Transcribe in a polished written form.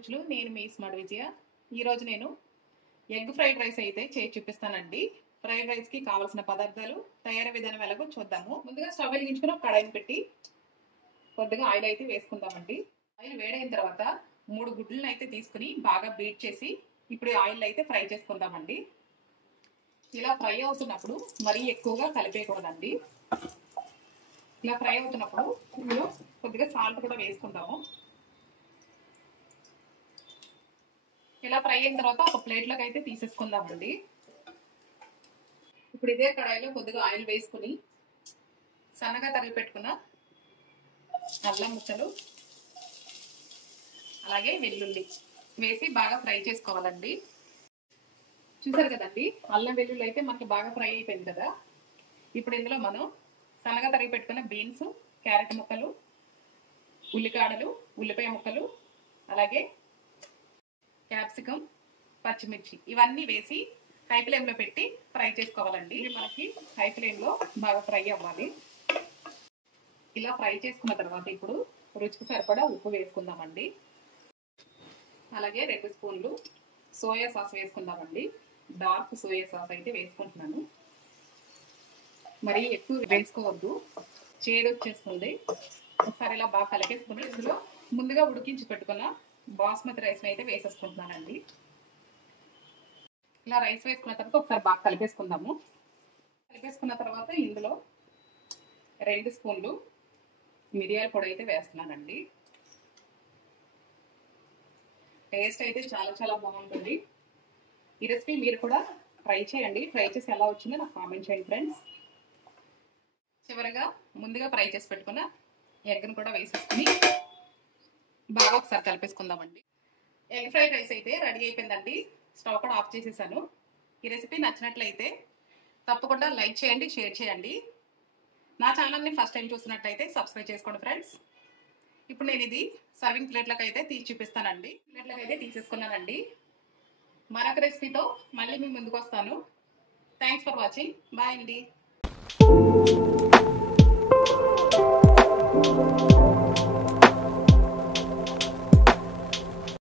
రుచులు. నేను మీ స్మార్ట్ విజయ. ఈరోజు నేను ఎగ్ ఫ్రైడ్ రైస్ అయితే చేసి చూపిస్తానండి. ఫ్రైడ్ రైస్కి కావాల్సిన పదార్థాలు, తయారీ విధానం ఎలాగో చూద్దాము. ముందుగా స్టవ్ వెలిగించుకుని ఒక కడాయిని పెట్టి కొద్దిగా ఆయిల్ అయితే వేసుకుందామండి. ఆయిల్ వేడైన తర్వాత 3 గుడ్లను అయితే తీసుకుని బాగా బీట్ చేసి ఇప్పుడు ఆయిల్ అయితే ఫ్రై చేసుకుందామండి. ఇలా ఫ్రై అవుతున్నప్పుడు మరీ ఎక్కువగా కలిపేయకూడదండి. ఇలా ఫ్రై అవుతున్నప్పుడు ఇందులో కొద్దిగా సాల్ట్ కూడా వేసుకుందాము. ఇలా ఫ్రై అయిన తర్వాత ఒక ప్లేట్లోకి అయితే తీసేసుకుందామండి. ఇప్పుడు ఇదే కడాయిలో కొద్దిగా ఆయిల్ వేసుకుని సన్నగా తరిగి పెట్టుకున్న అల్లం ముక్కలు అలాగే వెల్లుల్లి వేసి బాగా ఫ్రై చేసుకోవాలండి. చూసారు కదండి, అల్లం వెల్లుల్లి అయితే మనకి బాగా ఫ్రై అయిపోయింది కదా. ఇప్పుడు ఇందులో మనం సన్నగా తరిగి పెట్టుకున్న బీన్స్, క్యారెట్ ముక్కలు, ఉల్లికాడలు, ఉల్లిపాయ ముక్కలు, అలాగే క్యాప్సికం, పచ్చిమిర్చి ఇవన్నీ వేసి హై ఫ్లేమ్లో పెట్టి ఫ్రై చేసుకోవాలండి. ఇవి మనకి హై ఫ్లేమ్లో బాగా ఫ్రై అవ్వాలి. ఇలా ఫ్రై చేసుకున్న తర్వాత ఇప్పుడు రుచికి సరిపడా ఉప్పు వేసుకుందామండి. అలాగే 2 స్పూన్లు సోయా సాస్ వేసుకుందామండి. డార్క్ సోయా సాస్ అయితే వేసుకుంటున్నాను. మరీ ఎక్కువ వేసుకోవద్దు, చేదు వచ్చేస్తుంది. ఒకసారి ఇలా బాగా కలిపేసుకుని ఇందులో ముందుగా ఉడికించి పెట్టుకున్న బాస్మతి రైస్ని అయితే వేసేసుకుంటున్నానండి. ఇలా రైస్ వేసుకున్న తర్వాత ఒకసారి బాగా కలిపేసుకుందాము. కలిపేసుకున్న తర్వాత ఇందులో 2 స్పూన్లు మిరియాల పొడి అయితే వేస్తున్నానండి. టేస్ట్ అయితే చాలా చాలా బాగుంటుంది. ఈ రెసిపీ మీరు కూడా ట్రై చేయండి. ట్రై చేసి ఎలా వచ్చిందో నాకు కామెంట్ చేయండి ఫ్రెండ్స్. చివరిగా ముందుగా ఫ్రై చేసి పెట్టుకున్న ఎగ్ను కూడా వేసేసుకుని బాగా ఒకసారి కలిపేసుకుందామండి. ఎగ్ ఫ్రైడ్ రైస్ అయితే రెడీ అయిపోయిందండి. స్టవ్ కూడా ఆఫ్ చేసేసాను. ఈ రెసిపీ నచ్చినట్లయితే తప్పకుండా లైక్ చేయండి, షేర్ చేయండి. నా ఛానల్ని ఫస్ట్ టైం చూసినట్లయితే సబ్స్క్రైబ్ చేసుకోండి ఫ్రెండ్స్. ఇప్పుడు నేను ఇది సర్వింగ్ ప్లేట్లకు అయితే తీసి చూపిస్తానండి. ప్లేట్లకు అయితే తీసేసుకున్నానండి. మరొక రెసిపీతో మళ్ళీ మీ ముందుకు వస్తాను. Thanks for watching. బాయ్ అండి.